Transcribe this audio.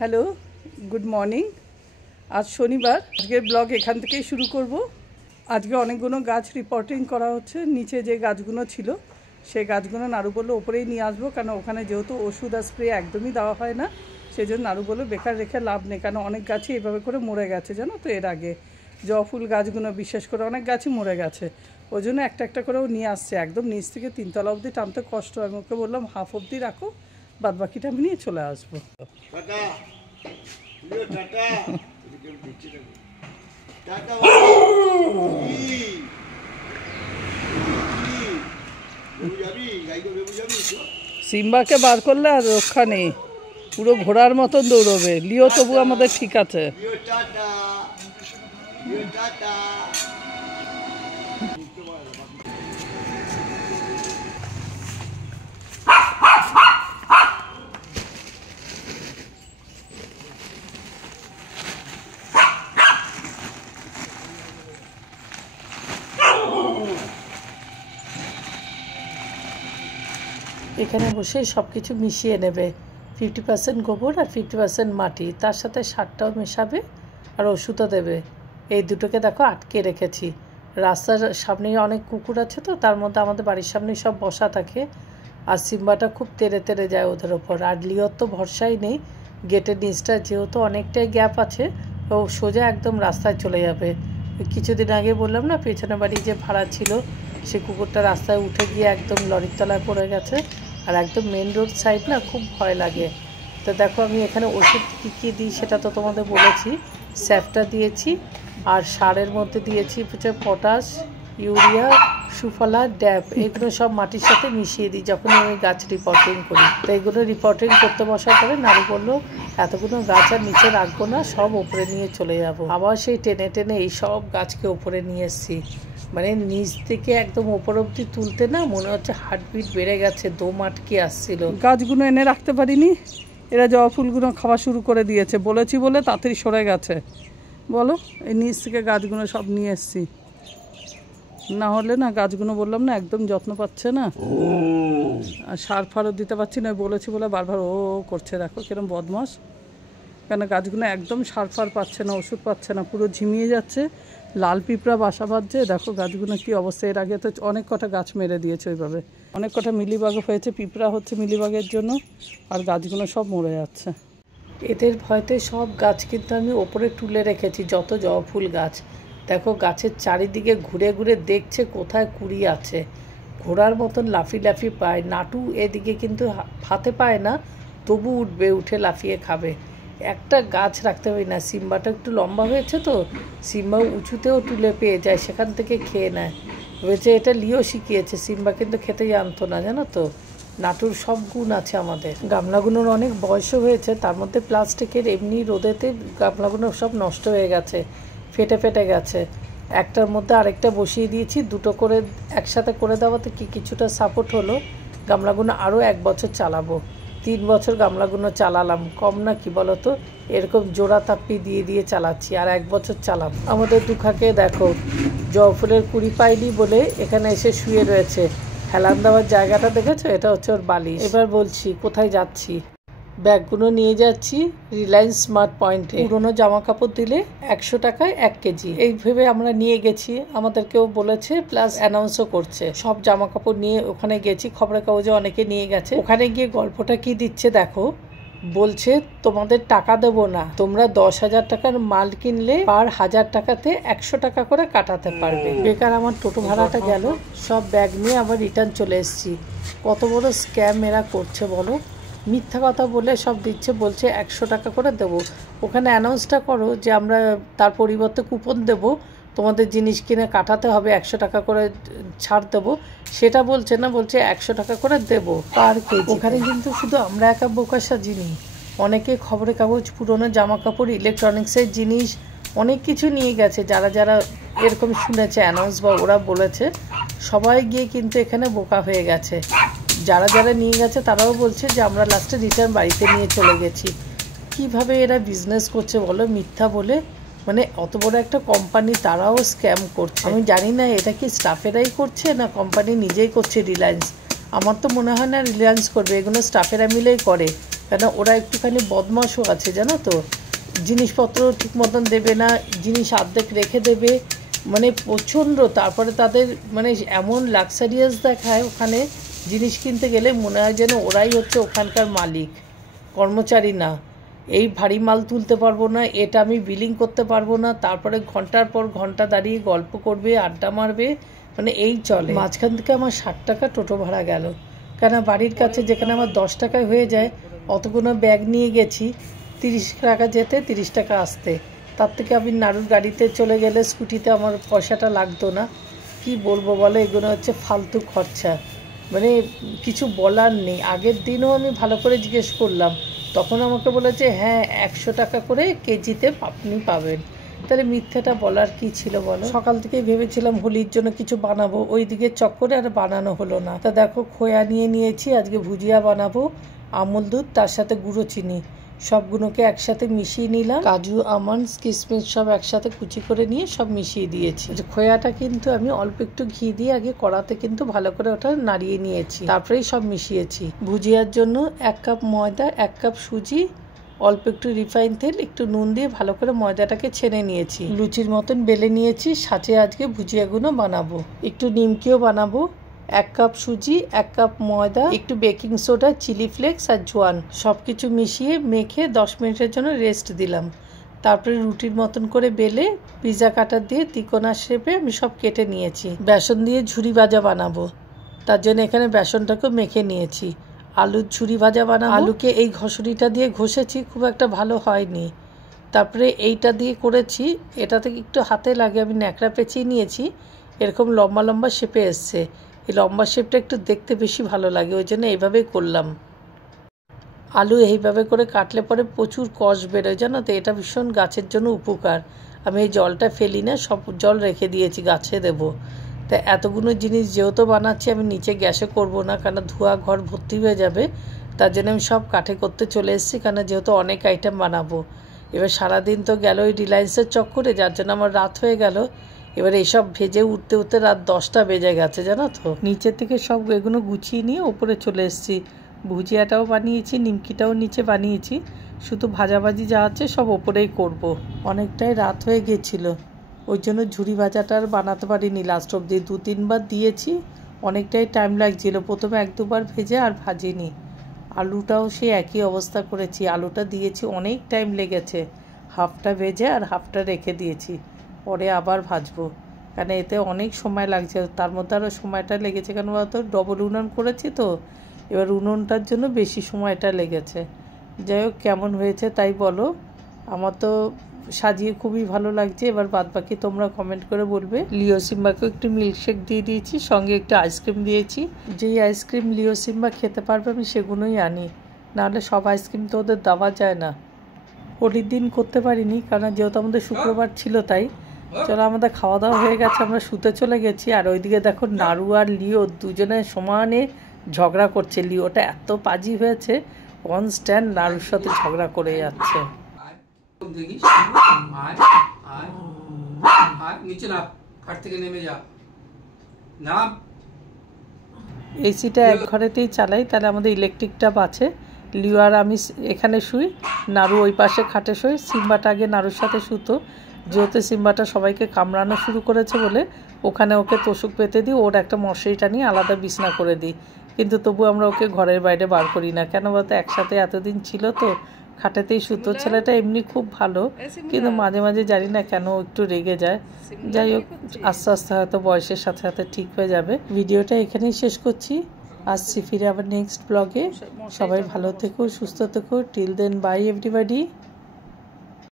Hello, good morning. আজ শনিবার। আজকের ব্লগ এখান থেকেই শুরু করব। আজকে অনেকগুলো গাছ রিপোর্টিং করা হচ্ছে। নিচে যে গাছগুলো ছিল সেই গাছগুলো নাড়ু বললো ওপরেই নিয়ে আসবো, কারণ ওখানে যেহেতু ওষুধ আর স্প্রে একদমই দেওয়া হয় না, সেই জন্য নাড়ু বললো বেকার রেখে লাভ নেই, কারণ অনেক গাছই এইভাবে করে মরে গেছে জানো তো। এর আগে জবা ফুল গাছগুলো বিশেষ করে অনেক গাছই মরে গেছে, ওই জন্য একটা একটা করেও নিয়ে আসছে। একদম নিচ থেকে 3 তলা অবধি টানতে কষ্ট। আমি ওকে বললাম হাফ অবধি রাখো, বাদ বাকিটা আমি নিয়ে চলে আসবো। সিম্বাকে বার করলে আর রক্ষা নেই, পুরো ঘোড়ার মতন দৌড়বে। লিও তবু আমাদের ঠিক আছে। এখানে বসে সব কিছু মিশিয়ে নেবে, 50% গোবর আর 50% মাটি, তার সাথে সারটাও মেশাবে আর ওষুধও দেবে। এই দুটোকে দেখো আটকে রেখেছি। রাস্তার সামনেই অনেক কুকুর আছে, তো তার মধ্যে আমাদের বাড়ির সামনেই সব বসা থাকে। আর সিম্বাটা খুব তেড়ে তেড়ে যায় ওদের ওপর। আর লিওর তো ভরসাই নেই, গেটের নিচটা যেহেতু অনেকটাই গ্যাপ আছে, ও সোজা একদম রাস্তায় চলে যাবে। কিছুদিন আগে বললাম না, পেছনে বাড়ি যে ভাড়া ছিল সে কুকুরটা রাস্তায় উঠে গিয়ে একদম লরির তলায় পড়ে গেছে। আর একদম মেন রোড সাইড না, খুব ভয় লাগে। তো দেখো আমি এখানে ওষুধ কী কী দিই সেটা তো তোমাদের বলেছি। স্যাফটা দিয়েছি, আর সারের মধ্যে দিয়েছি হচ্ছে পটাশ, ইউরিয়া, সুফলা, ড্যাপ। এগুলো সব মাটির সাথে মিশিয়ে দিই যখন আমি গাছ রিপোর্টিং করি। তো এগুলো রিপোর্টিং করতে বসার পরে নাড়ু বললো এতগুলো গাছ আর নিচে রাখবো না, সব ওপরে নিয়ে চলে যাব। আবার সেই টেনে টেনে এই সব গাছকে ওপরে নিয়ে এসেছি। মানে নিচ থেকে একদম ওপর অব্দি তুলতে না মনে হচ্ছে হার্টবিট বেড়ে গেছে, দম আটকে আসছিল। গাছগুলো এনে রাখতে পারিনি, এরা জবা ফুলগুলো খাওয়া শুরু করে দিয়েছে। বলেছি বলে তাড়াতাড়ি সরে গেছে। বলো, এই নিচ থেকে গাছগুলো সব নিয়ে এসছি, না হলে না গাছগুলো বললাম না একদম যত্ন পাচ্ছে না, আর সার ফারও দিতে পারছি না। বলেছি বলে বারবার ও করছে। দেখো কিরম বদমাস, কেন গাছগুলো একদম সার ফার পাচ্ছে না, ওষুধ পাচ্ছে না, পুরো ঝিমিয়ে যাচ্ছে। লাল পিঁপড়া বাসা বাঁধছে। দেখো গাছগুলো কী অবস্থা। এর আগে তো অনেক কটা গাছ মেরে দিয়েছে ওইভাবে। অনেক কটা মিলিবাগও হয়েছে, পিঁপড়া হচ্ছে মিলিবাগের জন্য, আর গাছগুলো সব মরে যাচ্ছে। এদের ভয়তে সব গাছ কিন্তু আমি ওপরে তুলে রেখেছি, যত জবা ফুল গাছ। দেখো গাছের চারিদিকে ঘুরে ঘুরে দেখছে কোথায় কুড়ি আছে। ঘোড়ার মতন লাফি লাফি পায়। নাটু এদিকে কিন্তু হাতে পায় না, তবু উঠবে, উঠে লাফিয়ে খাবে। একটা গাছ রাখতে পারি না। সিম্বাটা একটু লম্বা হয়েছে তো, সিম্বা উঁচুতেও তুলে পেয়ে যায়, সেখান থেকে খেয়ে নেয়। ভেবেছে এটা লিও শিখিয়েছে, সিম্বা কিন্তু খেতে জানতো না, জানো তো। নাটুর সব গুণ আছে আমাদের। গামলাগুলোর অনেক বয়সও হয়েছে, তার মধ্যে প্লাস্টিকের, এমনি রোদেতে গামলাগুলো সব নষ্ট হয়ে গেছে, ফেটে ফেটে গেছে। একটার মধ্যে আরেকটা বসিয়ে দিয়েছি, দুটো করে একসাথে করে দেওয়াতে কি কিছুটা সাপোর্ট হলো। গামলাগুলো আরও 1 বছর চালাবো। 3 বছর গামলাগুলো চালালাম, কম না কি বলো তো। এরকম জোড়া তাপ্পি দিয়ে দিয়ে চালাচ্ছি, আর 1 বছর চালাম। আমাদের দুখাকে দেখো জবা ফুলের কুড়ি পাইনি বলে এখানে এসে শুয়ে রয়েছে। হেলান দেওয়ার জায়গাটা দেখেছো, এটা হচ্ছে ওর বালিশ। এবার বলছি কোথায় যাচ্ছি। ব্যাগগুলো নিয়ে যাচ্ছি রিলায়েন্স স্মার্ট পয়েন্টে। পুরোনো জামা কাপড় দিলে 100 টাকায় 1 কেজি, এই ভেবে আমরা নিয়ে গেছি। আমাদেরকেও বলেছে, প্লাস অ্যানাউন্সও করছে। সব জামা কাপড় নিয়ে ওখানে গেছি, খবরের কাগজে অনেকে নিয়ে গেছে। ওখানে গিয়ে গল্পটা কি দিচ্ছে দেখো। বলছে তোমাদের টাকা দেবো না, তোমরা 10,000 টাকার মাল কিনলে পার 1000 টাকাতে 100 টাকা করে কাটাতে পারবে। বেকার আমার টোটো ভাড়াটা গেল। সব ব্যাগ নিয়ে আবার রিটার্ন চলে এসেছি। কত বড় স্ক্যাম এরা করছে বলো। মিথ্যা কথা বলে সব দিচ্ছে, বলছে 100 টাকা করে দেবো। ওখানে অ্যানাউন্সটা করো যে আমরা তার পরিবর্তে কুপন দেবো, তোমাদের জিনিস কিনে কাটাতে হবে, 100 টাকা করে ছাড় দেবো। সেটা বলছে না, বলছে 100 টাকা করে দেবো পার কেজি। ওখানে কিন্তু শুধু আমরা একা বোকা সাজিনি, অনেকে খবরের কাগজ, পুরোনো জামা কাপড়, ইলেকট্রনিক্সের জিনিস অনেক কিছু নিয়ে গেছে। যারা যারা এরকম শুনেছে অ্যানাউন্স বা ওরা বলেছে, সবাই গিয়ে কিন্তু এখানে বোকা হয়ে গেছে। যারা যারা নিয়ে গেছে তারাও বলছে যে আমরা লাস্টে রিটার্ন বাড়িতে নিয়ে চলে গেছি। কিভাবে এরা বিজনেস করছে বলো, মিথ্যা বলে। মানে অত বড় একটা কোম্পানি, তারাও স্ক্যাম করছে। আমি জানি না এটা কি স্টাফেরাই করছে না কোম্পানি নিজেই করছে, রিলায়েন্স। আমার তো মনে হয় না রিলায়েন্স করবে, এগুলো স্টাফেরা মিলেই করে। কেন ওরা একটুখানি বদমাশও আছে জানো তো, জিনিসপত্র ঠিক মতন দেবে না, জিনিস অর্ধেক রেখে দেবে, মানে প্রচণ্ড। তারপরে তাদের মানে এমন লাক্সারিয়াস দেখায় ওখানে জিনিস কিনতে গেলে মনে হয় যেন ওরাই হচ্ছে ওখানকার মালিক, কর্মচারী না। এই ভারী মাল তুলতে পারবো না, এটা আমি বিলিং করতে পারবো না, তারপরে ঘন্টার পর ঘন্টা দাঁড়িয়ে গল্প করবে, আড্ডা মারবে, মানে এই চলে। মাঝখান থেকে আমার 60 টাকা টোটো ভাড়া গেল, কেন বাড়ির কাছে যেখানে আমার 10 টাকায় হয়ে যায়, অতগুলো ব্যাগ নিয়ে গেছি, 30 টাকা যেতে 30 টাকা আসতে। তার থেকে আমি নাড়ুর গাড়িতে চলে গেলে স্কুটিতে আমার পয়সাটা লাগতো না। কি বলবো বলো, এগুলো হচ্ছে ফালতু খরচা, মানে কিছু বলার নেই। আগের দিনও আমি ভালো করে জিজ্ঞেস করলাম, তখন আমাকে বলেছে হ্যাঁ 100 টাকা করে কেজিতে আপনি পাবেন। তাহলে মিথ্যাটা বলার কি ছিল বলো। সকাল থেকেই ভেবেছিলাম হোলির জন্য কিছু বানাবো, ওই দিকে চক্করে আর বানানো হলো না। তা দেখো খোয়া নিয়ে নিয়েছি, আজকে ভুজিয়া বানাবো, আমুল দুধ তার সাথে গুঁড়ো চিনি সবগুলোকে একসাথে মিশিয়ে নিলাম। কাজু, আমন্ডস, কিশমিশ সব একসাথে কুচি করে নিয়ে সব মিশিয়ে দিয়েছি। খোয়াটা কিন্তু আমি অল্প একটু ঘি দিয়ে আগে কড়াতে কিন্তু ভালো করে ওটা নাড়িয়ে নিয়েছি, তারপরেই সব মিশিয়েছি। ভুজিয়ার জন্য 1 কাপ ময়দা, 1 কাপ সুজি, অল্প একটু রিফাইন তেল, একটু নুন দিয়ে ভালো করে ময়দাটাকে ছেনে নিয়েছি, লুচির মতন বেলে নিয়েছি। সাথে আজকে ভুজিয়াগুলো বানাবো, একটু নিমকিও বানাবো। 1 কাপ সুজি, 1 কাপ ময়দা, একটু বেকিং সোডা, চিলি ফ্লেক্স আর জোয়ান সব কিছু মিশিয়ে মেখে 10 মিনিটের জন্য রেস্ট দিলাম। তারপরে রুটির মতন করে বেলে পিৎজা কাটার দিয়ে তিকোনা শেপে আমি সব কেটে নিয়েছি। বেসন দিয়ে ঝুরি ভাজা বানাবো, তার জন্য এখানে বেসনটাকেও মেখে নিয়েছি। আলুর ঝুরি ভাজা বানাবো। আলুকে এই ঘষুরিটা দিয়ে ঘষেছি, খুব একটা ভালো হয়নি। তারপরে এইটা দিয়ে করেছি, এটা থেকে একটু হাতে লাগে আমি ন্যাকড়া পেঁচিয়ে নিয়েছি, এরকম লম্বা লম্বা শেপে এসছে। এই লম্বা শেপটা একটু দেখতে বেশি ভালো লাগে, ওই জন্য এইভাবেই করলাম। আলু এইভাবে করে কাটলে পরে প্রচুর কষ বেরোয় জানো তো, এটা ভীষণ গাছের জন্য উপকার। আমি এই জলটা ফেলি না, সব জল রেখে দিয়েছি, গাছে দেবো। তা এতগুলো জিনিস যেহেতু বানাচ্ছি, আমি নিচে গ্যাসে করব না, কারণ ধোঁয়া ঘর ভর্তি হয়ে যাবে। তার জন্য আমি সব কাঠে করতে চলে এসেছি, কারণ যেহেতু অনেক আইটেম বানাবো। এবার সারাদিন তো গেল ওই রিলায়েন্সের চক্করে, যার জন্য আমার রাত হয়ে গেল। এবার এইসব ভেজে উঠতে উঠতে রাত 10টা বেজে গেছে জানো তো। নিচের থেকে সব এগুলো গুছিয়ে নিয়ে ওপরে চলে এসেছি। ভুজিয়াটাও বানিয়েছি, নিমকিটাও নিচে বানিয়েছি, শুধু ভাজাভাজি যা আছে সব ওপরেই করব। অনেকটাই রাত হয়ে গিয়েছিল, ওই জন্য ঝুরি ভাজাটা আর বানাতে পারিনি লাস্ট অবধি। 2-3 বার দিয়েছি, অনেকটাই টাইম লাগছিল। প্রথমে 1-2 বার ভেজে আর ভাজিনি। আলুটাও সেই একই অবস্থা করেছি, আলুটা দিয়েছি অনেক টাইম লেগেছে, হাফটা ভেজে আর হাফটা রেখে দিয়েছি, পরে আবার ভাজবো, কারণ এতে অনেক সময় লাগছে। তার মধ্যে আরও সময়টা লেগেছে কেন বলতো, ডবল উনুন করেছি তো, এবার উনুনটার জন্য বেশি সময়টা লেগেছে। যাই হোক, কেমন হয়েছে তাই বলো। আমার তো সাজিয়ে খুবই ভালো লাগছে। এবার বাদ বাকি তোমরা কমেন্ট করে বলবে। লিও সিম্বাকেও একটু মিল্কশেক দিয়ে দিয়েছি, সঙ্গে একটু আইসক্রিম দিয়েছি। যেই আইসক্রিম লিও সিম্বা খেতে পারবে আমি সেগুলোই আনি, নাহলে সব আইসক্রিম তো ওদের দেওয়া যায় না। হোলির দিন করতে পারিনি, কারণ যেহেতু আমাদের শুক্রবার ছিল, তাই চলো আমাদের খাওয়া দাওয়া হয়ে গেছে, আমরা শুতে চলে গেছি। আর ওইদিকে দেখো নাড়ু আর লিও দুজনে সমানে ঝগড়া করছে। লিওটা এত পাজি হয়েছে, কনস্ট্যান্ট নাড়ুর সাথে ঝগড়া করে যাচ্ছে। এসিটা এক ঘরেতেই চালাই, তাহলে আমাদের ইলেকট্রিকটা বাঁচে। লিও আর আমি এখানে শুই, নাড়ু ওই পাশে খাটে শুই। সিম্বাটা আগে নাড়ুর সাথে শুতো, যেহেতু সিম্বাটা সবাইকে কামড়ানো শুরু করেছে বলে ওখানে ওকে তোষক পেতে দিই, ওর একটা মশারিটা নিয়ে আলাদা বিছনা করে দিই। কিন্তু তবু আমরা ওকে ঘরের বাইরে বার করি না, কেন বলতো একসাথে এতদিন ছিল তো, খাটেতেই শুতো। ছেলেটা এমনি খুব ভালো, কিন্তু মাঝে মাঝে জানি না কেন একটু রেগে যায়। যাই হোক, আস্তে আস্তে হয়তো বয়সের সাথে সাথে ঠিক হয়ে যাবে। ভিডিওটা এখানেই শেষ করছি, আসছি ফিরে আবার নেক্সট ব্লগে। সবাই ভালো থেকো, সুস্থ থেকো। Till then, bye everybody.